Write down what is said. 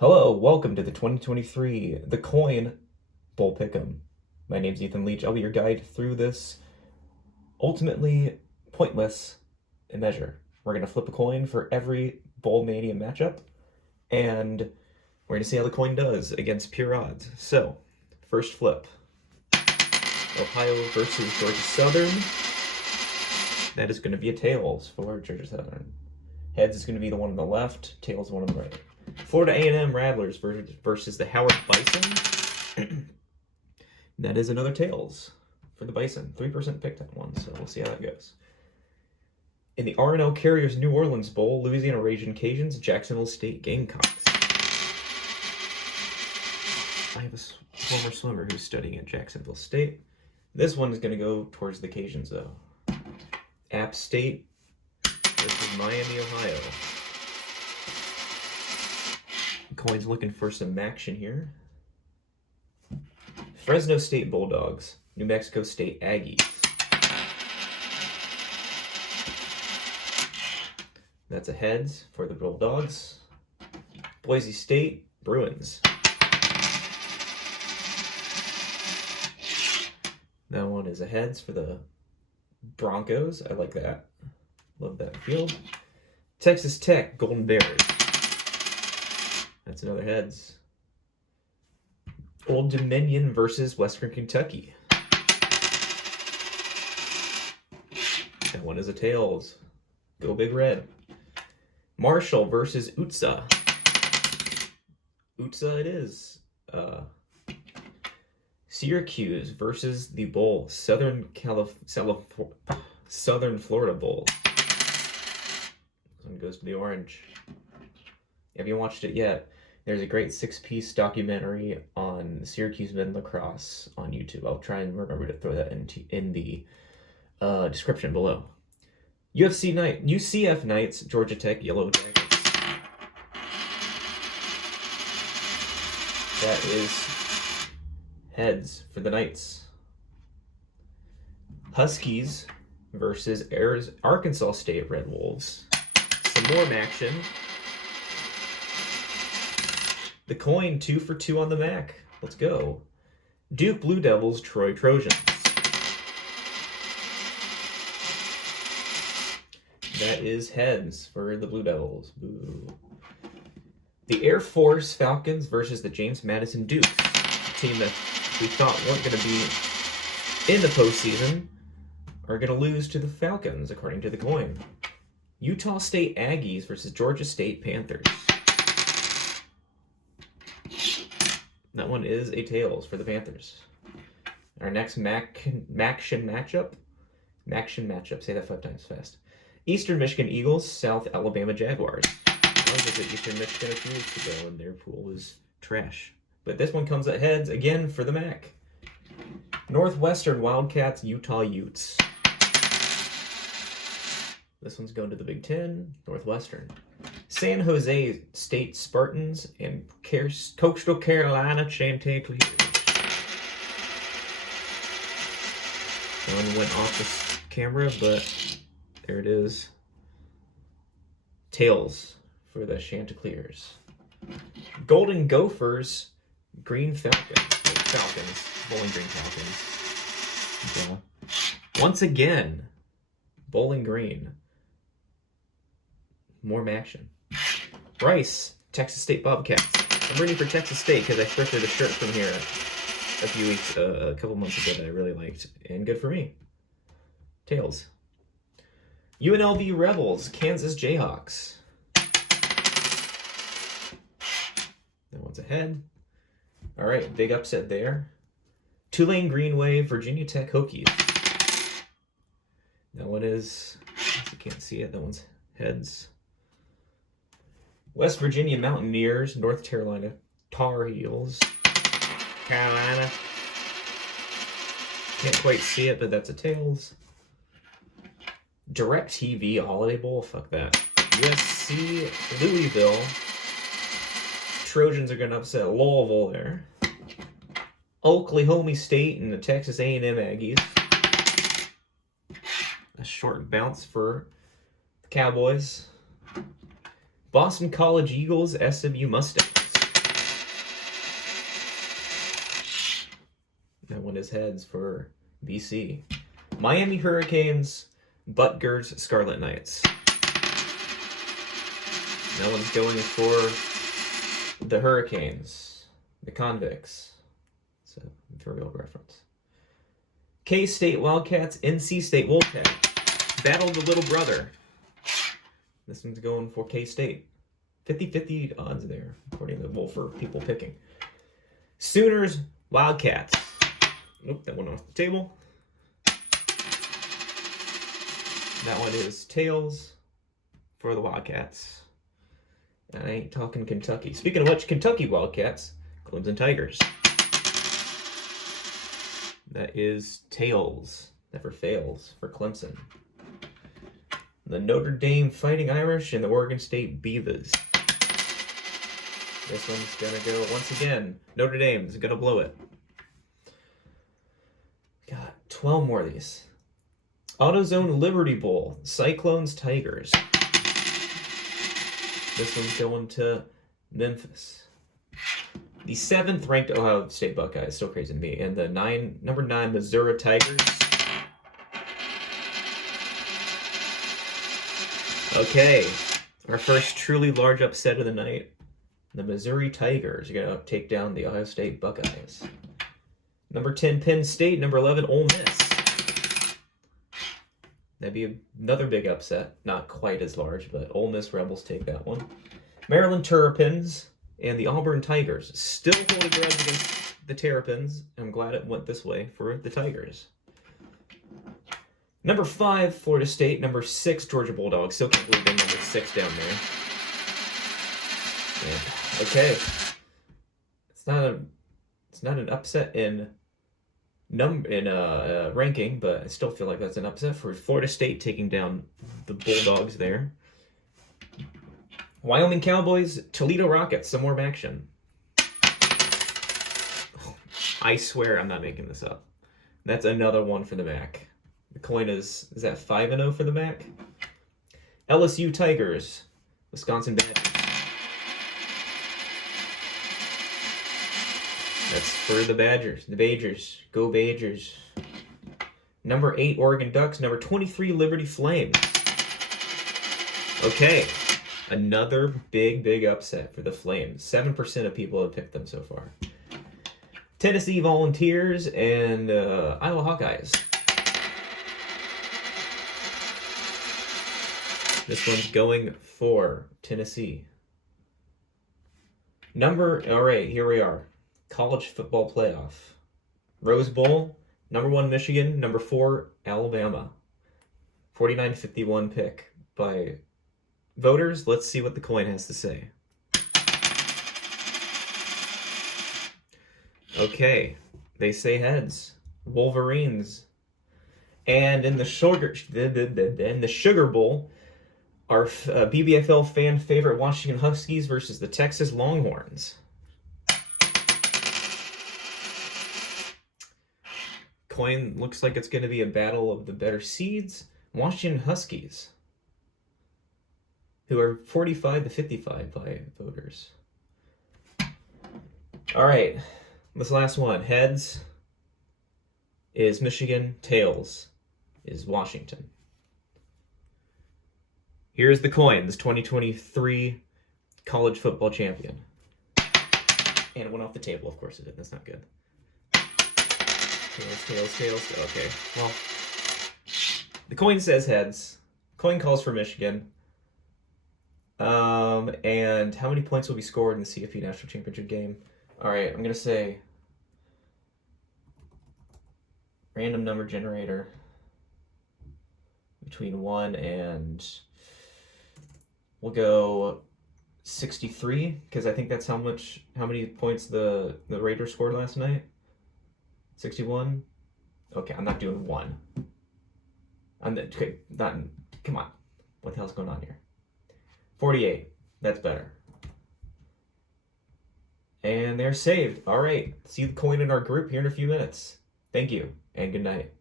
Hello, welcome to the 2023 The Coin Bowl Pick'em. My name's Ethan Leach. I'll be your guide through this ultimately pointless measure. We're going to flip a coin for every Bowl Mania matchup, and we're going to see how the coin does against pure odds. So, first flip. Ohio versus Georgia Southern. That is going to be a tails for Georgia Southern. Heads is going to be the one on the left, tails one on the right. Florida A&M Rattlers versus the Howard Bison. That is another tails for the Bison. 3% picked that one, so we'll see how that goes. In the R&L Carriers New Orleans Bowl, Louisiana Raging Cajuns, Jacksonville State Gamecocks. I have a former swimmer who's studying at Jacksonville State. This one is going to go towards the Cajuns, though. App State versus Miami, Ohio. Coin's looking for some action here. Fresno State Bulldogs, New Mexico State Aggies. That's a heads for the Bulldogs. Boise State Bruins. That one is a heads for the Broncos. I like that. Love that field. Texas Tech Golden Bears. That's another heads. Old Dominion versus Western Kentucky. That one is a tails. Go Big Red. Marshall versus Utsa. Utsa it is. Syracuse versus the Bowl. Southern Florida Bowl. This one goes to the orange. If you watched it yet, there's a great 6-piece documentary on Syracuse men lacrosse on YouTube. I'll try and remember to throw that in the description below. UCF Knights, Georgia Tech Yellow Jackets. That is heads for the Knights. Huskies versus Arkansas State Red Wolves. Some more action. The coin, 2 for 2 on the Mac. Let's go. Duke Blue Devils, Troy Trojans. That is heads for the Blue Devils. Boo. The Air Force Falcons versus the James Madison Dukes. A team that we thought weren't going to be in the postseason are going to lose to the Falcons, according to the coin. Utah State Aggies versus Georgia State Panthers. That one is a tails for the Panthers. Our next Maction matchup. Say that 5 times fast. Eastern Michigan Eagles, South Alabama Jaguars. I was at Eastern Michigan a few weeks ago, and their pool was trash. But this one comes at heads again for the MAC. Northwestern Wildcats, Utah Utes. This one's going to the Big Ten, Northwestern. San Jose State Spartans and Coastal Carolina Chanticleers. One went off the camera, but there it is. Tails for the Chanticleers. Golden Gophers, Green Falcons. Bowling Green Falcons. Yeah. Once again, Bowling Green. More action. Rice, Texas State Bobcats. I'm rooting for Texas State because I thrifted a shirt from here a couple months ago that I really liked, and good for me. Tails. UNLV Rebels, Kansas Jayhawks. That one's ahead. All right, big upset there. Tulane Greenway, Virginia Tech Hokies. That one is, you can't see it, that one's heads. West Virginia Mountaineers, North Carolina Tar Heels. Carolina. Can't quite see it, but that's a tails. DirecTV Holiday Bowl, fuck that. USC Louisville. Trojans are going to upset Louisville there. Oklahoma State and the Texas A&M Aggies. A short bounce for the Cowboys. Boston College Eagles, SMU Mustangs. is heads for BC. Miami Hurricanes, Butgers Scarlet Knights. That one's going for the Hurricanes, the Convicts. It's a very old reference. K-State Wildcats, NC State Wolfpack. Battle of the Little Brother. This one's going for K-State. 50-50 odds there, according to Wolfer people picking. Sooners, Wildcats. Nope, that went off the table. That one is tails for the Wildcats. I ain't talking Kentucky. Speaking of which, Kentucky Wildcats, Clemson Tigers. That is tails. Never fails for Clemson. The Notre Dame Fighting Irish and the Oregon State Beavers. This one's going to go, once again, Notre Dame is going to blow it. Got 12 more of these. AutoZone Liberty Bowl, Cyclones Tigers. This one's going to Memphis. The 7th ranked Ohio State Buckeyes, still crazy to me, and the number 9 Missouri Tigers. Okay, our first truly large upset of the night. The Missouri Tigers are going to take down the Ohio State Buckeyes. Number 10, Penn State. Number 11, Ole Miss. That'd be another big upset. Not quite as large, but Ole Miss Rebels take that one. Maryland Terrapins and the Auburn Tigers. Still hold a grudge against the Terrapins. I'm glad it went this way for the Tigers. Number 5, Florida State. Number 6, Georgia Bulldogs. Still can't believe they're number 6 down there. Yeah. Okay. It's not an upset in ranking, but I still feel like that's an upset for Florida State taking down the Bulldogs there. Wyoming Cowboys, Toledo Rockets, some more action. I swear I'm not making this up. That's another one for the MAC. The coin is that 5-0 for the MAC? LSU Tigers, Wisconsin Badgers. That's for the Badgers. The Badgers. Go Badgers. Number 8, Oregon Ducks. Number 23, Liberty Flames. Okay. Another big upset for the Flames. 7% of people have picked them so far. Tennessee Volunteers and Iowa Hawkeyes. This one's going for Tennessee. All right, here we are. College football playoff. Rose Bowl, number 1 Michigan, number 4 Alabama. 49-51 pick by voters. Let's see what the coin has to say. Okay, they say heads. Wolverines. And in the Sugar Bowl, our BBFL fan favorite Washington Huskies versus the Texas Longhorns. Coin looks like it's going to be a battle of the better seeds. Washington Huskies, who are 45-55 by voters. All right, this last one. Heads is Michigan. Tails is Washington. Here's the coin. This 2023 college football champion. And it went off the table. Of course it did. That's not good. Tails. Okay, well, the coin says heads. Coin calls for Michigan. And how many points will be scored in the CFP National Championship game? All right, I'm going to say random number generator between 1 and we'll go 63, because I think that's how many points the Raiders scored last night. 61? Okay, I'm not doing 1. Come on. What the hell's going on here? 48. That's better. And they're saved. All right. See the coin in our group here in a few minutes. Thank you, and good night.